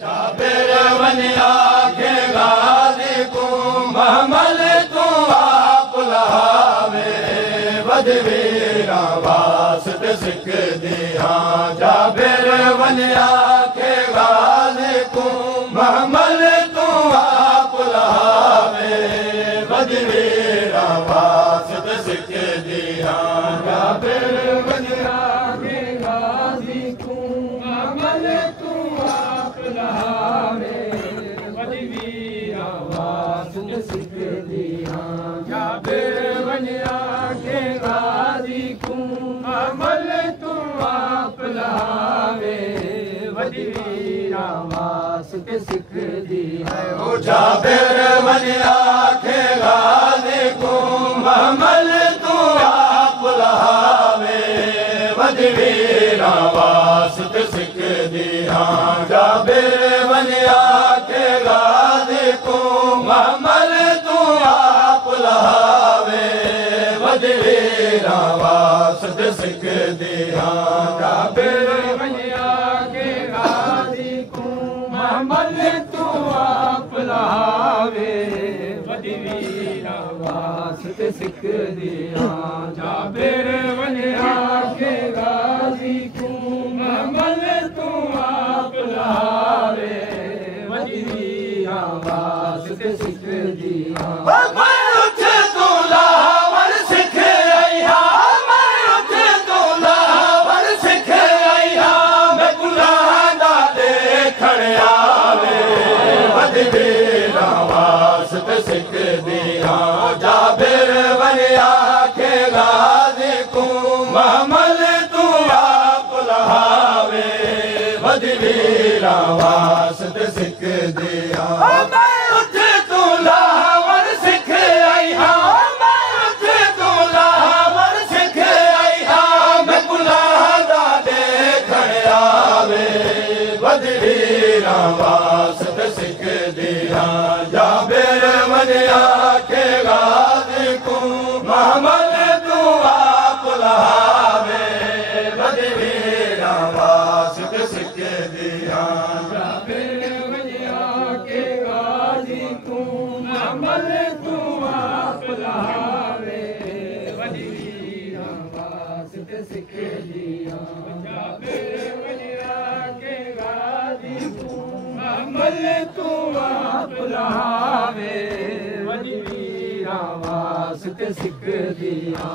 जाबिर वनिया के गाज़ी को महमल तू आप लहावे वधवीरा वास्ते सिख दिया जाबिर वनिया के गाज़ी को महमल तू आप लहावे वधवीरा वास्ते सिख दिया जाबिर वनिया के गाज़ी को महमल तू आप लहावे वधवीरा वास्ते सिख दिया जाबिर वनिया के गाज़ी को महमल तू आप लहावे वधवीरा वास्ते सिख दिया जाबिर वनिया के गाज़ी को महमल तू आप लहावे वधवीरा वास्ते सिख दिया जाबिर वनिया के गाज़ी को महमल तू आप लहावे वधवीरा वास्ते सिख दिया जाबिर वनिया के गाज़ी को महमल तू आप लहावे वधवीरा वास्ते सिख दिया जाबिर वनिया के गाज़ी को महमल तू आप लहावे वधवीरा वास्ते सिख दिया वधवीरा वास्ते सिख दिया जाबिर वनिया के गाज़ी को महमल तू आप लहावे वधवीरा वास्ते सिख दिया वधवीरा वास्ते सिख दिया जाबिर वनिया के गाज़ी को महमल तू आप लहावे वधवीरा वास्ते सिख दिया जाबिर वनिया के गाज़ी को महमल तू आप लहावे वधवीरा वास्ते सिख दिया जाबिर वनिया के गाज़ी को महमल तू आप लहावे वधवीरा वास्ते सिख दिया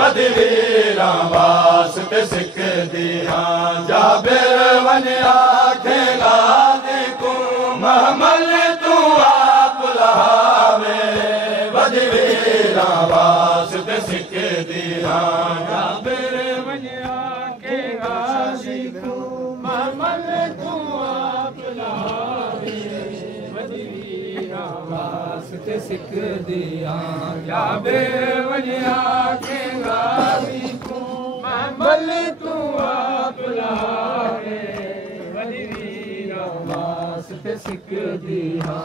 वधवीरा वास्ते सिख दिया जाबिर वनिया के गाज़ी को महमल तू आप लहावे वधवीरा वास्ते सिख दिया जाबिर वनिया के गाज़ी को महमल तू आप लहावे वधवीरा वास्ते सिख दिया जाबिर वनिया के गाज़ी को महमल तू आप लहावे वधवीरा वास्ते सिख दिया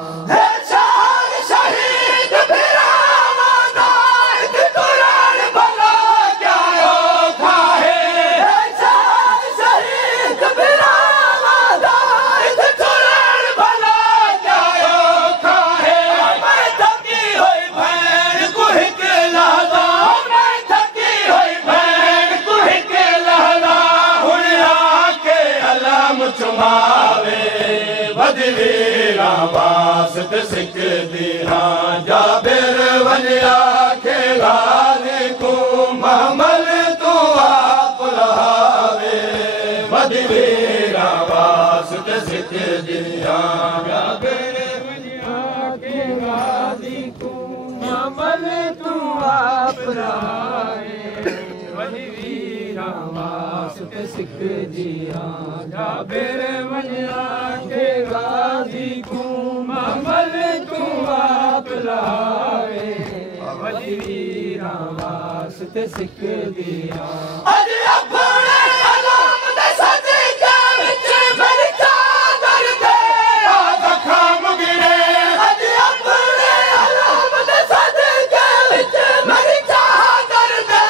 वधवीरा वास्ते सिख दिया जाबिर वनिया के गाज़ी को महमल तू आप लहावे वधवीरा वास्ते सिख दिया जाबिर वनिया के गाज़ी को महमल तू आप लहावे वधवीरा वास्ते सिख दिया जाबिर वनिया के गाज़ी को महमल ते सिख दिया अज अपने अलाम दे सदके विच मेरी चादर दे जख्म गिरे अज अपने अलाम दे सदके विच मेरी चादर दे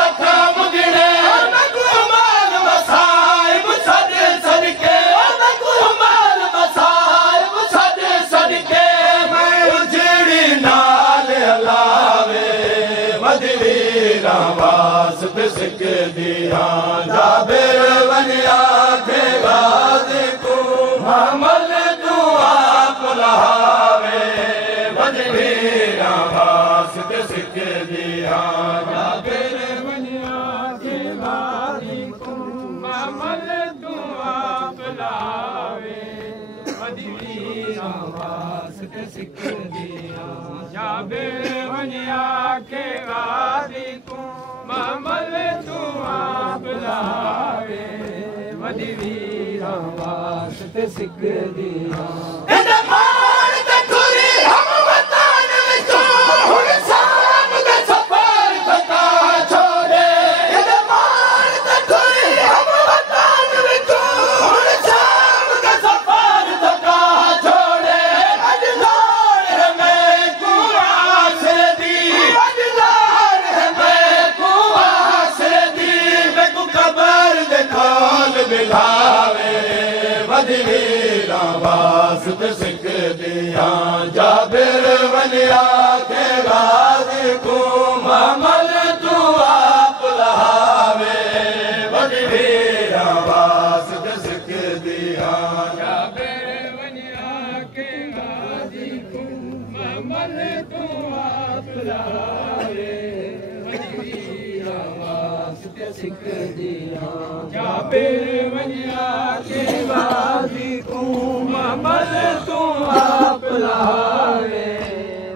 जख्म गिरे मैं कुमाल मसाइब सद सदके मैं कुमाल मसाइब सद सदके मैं उजड़ी नाल अलावे मदवीरा वास्ते सिख दिया जाबिर वनिया के गाज़ी को हमल तू आप लहावे मदवीरा वास्ते सिख दिया जाबिर वनिया के गाज़ी को हमल तू आप लहावे मदवीरा वास्ते सिख दिया जाबिर वनिया के गाज़ी को हमल तू आप लहावे मदवीरा वास्ते सिख दिया इधर मार के खुरी हम वतन विचों हुन शाम दे सफर थका छोड़े इधर मार के खुरी हम वतन विचों हुन शाम दे सफर थका छोड़े अज लार है मैं कुआस दी अज लार है मैं कुआस दी मैं को खबर दे खोल बिलावे मदवीरा वास्ते सिख दिया जाबिर वनिया के गाज़ी को हमल तू आप लहावे मदवीरा वास्ते सिख दिया जाबिर वनिया के गाज़ी को हमल तू आप लहावे मदवीरा वास्ते सिख दिया जाबिर वनिया के गाज़ी को हमल तू आप लहावे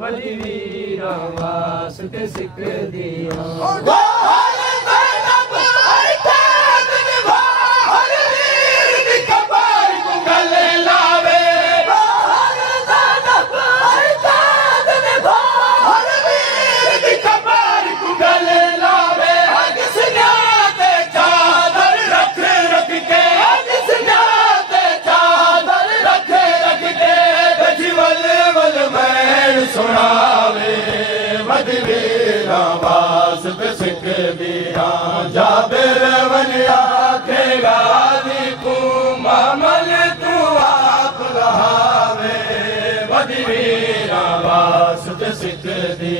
मदवीरा वास्ते सिख दिया हर ज़ैनब हर ताज निभा हर वीर दी कबर को गले लावे हर ज़ैनब हर ताज निभा हर वीर दी कबर को गले लावे हर सियाते चादर रख रख के हर सियाते चादर रख रख के बैठी वल वल मैं सुनावे मदवीरा वास्ते सिख दिया जाबिर वनिया के गाज़ी को हमल तू आप लहावे मदवीरा वास्ते सिख दिया